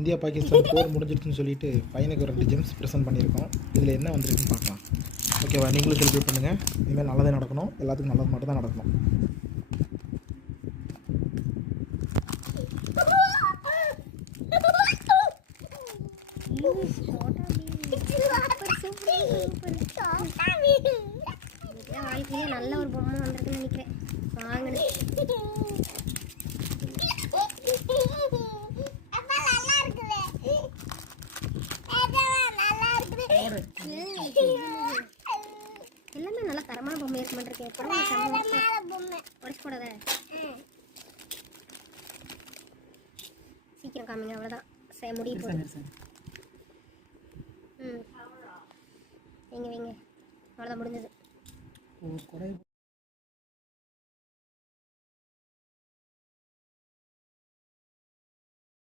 India Pakistan போர் முடிஞ்சிடுச்சுன்னு சொல்லிட்டு பையனுக்கு 2 gems present பண்ணியிருக்கோம். இதில் என்ன வந்திருக்குன்னு பார்க்கலாம். ஓகேவா? நீங்களும் செலிப்ரேட் பண்ணுங்கள். இனிமேல் நல்லதே நடக்கணும். எல்லாத்துக்கும் நல்லது மட்டும் தான் நடக்கணும். வாழ்க்கையிலே நல்ல ஒரு பொம்மை வந்திருக்குன்னு நினைக்கிறேன். வாங்கினேன். எல்லாமே நல்லா தரமான பொம்மை இருக்க மாட்டிருக்கேன். உடச்சு போடாத. சீக்கிரம் காமிங்க. அவ்வளோதான் முடிய போகுது. வைங்க அவ்வளோதான் முடிஞ்சது.